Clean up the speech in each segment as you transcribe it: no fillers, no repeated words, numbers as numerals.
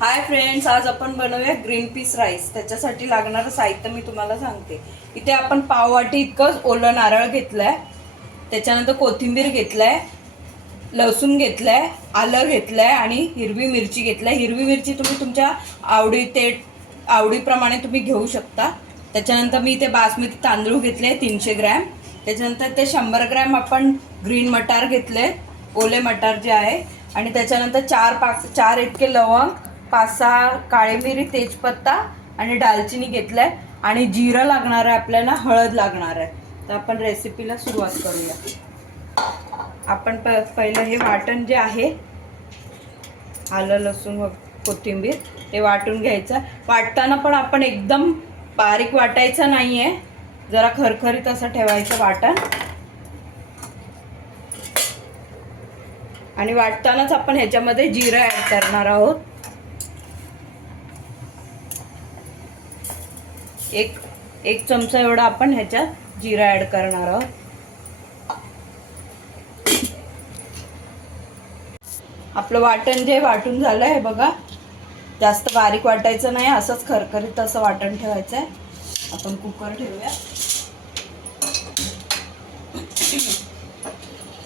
Hi friends, आज आपण बनवूया ग्रीन पीस राईस। त्याच्यासाठी लागणारं साहित्य मी तुम्हाला सांगते। इथे आपण पाववाटी इतकं ओलं नारळ घेतलंय, त्याच्यानंतर कोथिंबीर घेतलाय, लसूण घेतलाय, आलं घेतलंय आणि हिरवी मिरची घेतलाय। हिरवी मिरची तुम्ही तुमच्या आवडीप्रमाणे तुम्ही घेऊ शकता। त्याच्यानंतर मी इथे बासमती तांदूळ घेतले 300 ग्रॅम। त्याच्यानंतर ते 100 ग्रॅम आपण ग्रीन मटार घेतले, ओले मटार जे आहे। आणि त्याच्यानंतर 4 इतके लवंग, 5-6 काळी मिरी, तेजपत्ता आणि दालचिनी घेतलाय। आणि जिरं लागणार आहे आपल्याला, हळद लागणार आहे। तर आपण रेसिपीला सुरुवात करूया। आपण पहिलं हे वाटण जे आहे, आलं लसूण व कोथिंबीर, ते वाटून घ्यायचं। वाटताना पण आपण एकदम बारीक वाटायचं नाहीये, जरा खरखरीत असं ठेवायचं वाटण। आणि वाटतानाच आपण ह्याच्यामध्ये जिरं ऍड करणार आहोत। एक चमचा एवढा आपण ह्याच्यात जिरा ऍड करणार आहोत। आपलं वाटण जे वाटून झालंय बघा, जास्त बारीक वाटायचं नाही, असंच खरखरीत असं वाटण ठेवायचं आहे। आपण कुकर ठेवूया,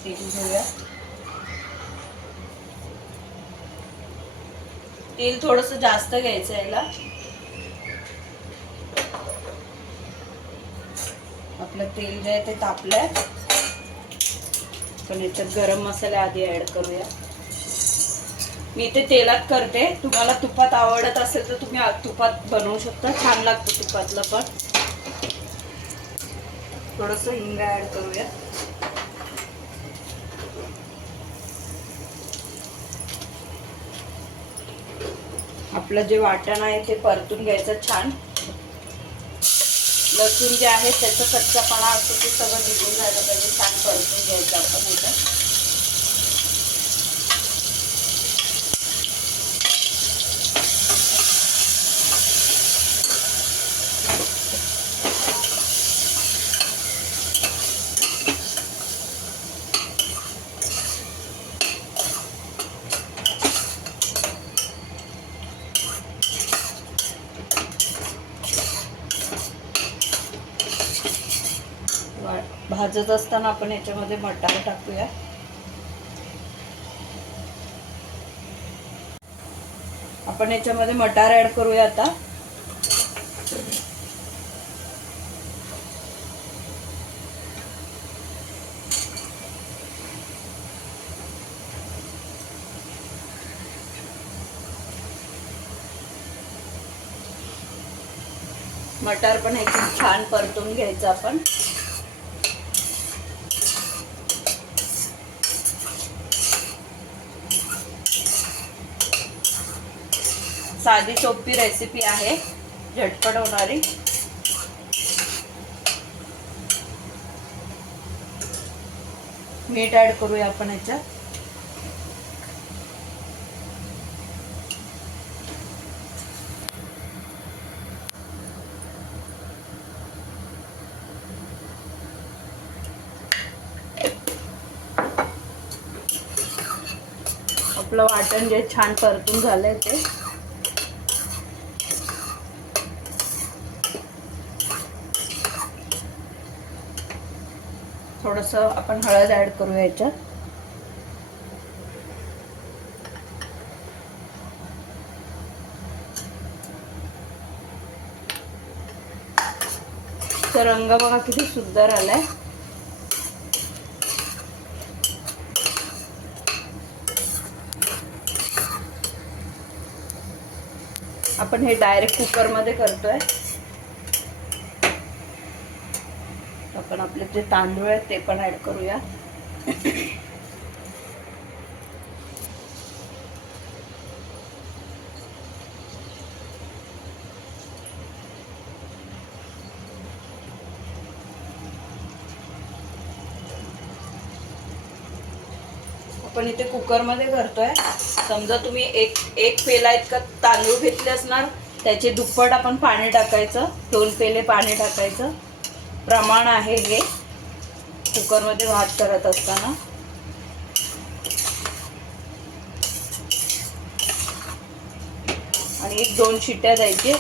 तेल घेऊया। तेल थोडंसं जास्त घ्यायचं याला। आपलं तेल जे आहे ते तापलंय, पण याच्यात गरम मसाले आधी ऍड करूया। मी ते तेलात करते, तुम्हाला तुपात आवडत असेल तर तुम्ही तुपात बनवू शकता, छान लागतं तुपातलं पण। थोडंसं हिंग ऍड करूया। आपलं जे वाटण आहे ते परतून घ्यायचं छान। लसूण जे आहे त्याचा कच्चापणा असतो ते सगळं निघून जायला पाहिजे, छान परतून घ्यायचं आपण इथं। भाजत असताना आपण याच्यामध्ये मटार टाकूया। आपण याच्यामध्ये मटार ऍड करूया आता। मटार पण एकदम छान परतून घ्यायचं आपण। साधी सोपी रेसिपी आहे, झटपट होणारी। मीठ ऍड करूया आपण याच्यात। आपलं वाटण जे छान परतून झालंय ते थोडंसं आपण हळद ऍड करूया याच्यात। तर रंग बघा किती सुंदर आलाय। आपण हे डायरेक्ट कुकर मध्ये करतोय। आपण आपले जे तांदूळ आहेत ते पण ऍड करूया। आपण इथे कुकर मध्ये करतोय। समजा तुम्ही एक पेला इतका तांदूळ घेतले असणार, त्याचे दुप्पट आपण पाणी टाकायचं। 2 पेले पाणी टाकायचं प्रमाण आहे हे कुकर मध्ये भात करत असताना। आणि 1-2 शिट्ट्या द्यायचे.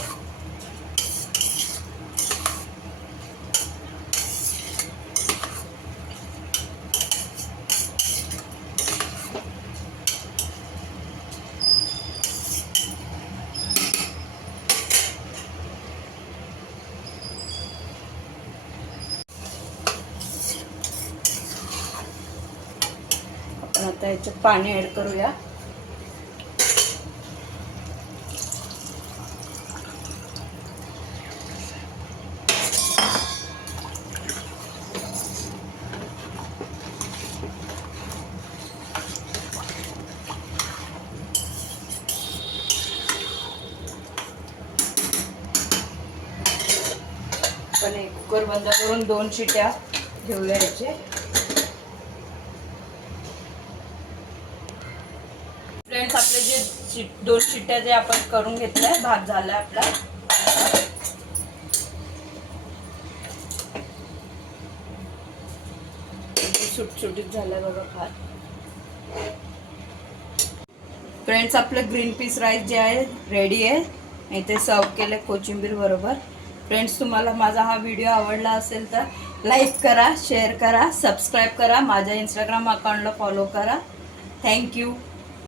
आपण आता याच्यात पाणी ऍड करूया. पण एक कुकर बंद करून 2 शिट्ट्या घेऊया याचे. फ्रेंड्स, आपले जे 2 शिट्ट्या जे आपण करून घेतल्या, भात झाला आपला. सुटसुटीत झाला बघा भात. फ्रेंड्स, आपलं ग्रीन पीस राईस जे आहे रेडी आहे. इथे सर्व केले कोथिंबीर बरोबर. फ्रेंड्स, तुम्हाला माझा हा व्हिडिओ आवडला असेल तर लाईक करा, शेअर करा, सबस्क्राईब करा, माझ्या इंस्टाग्राम अकाउंटला फॉलो करा. थँक्यू.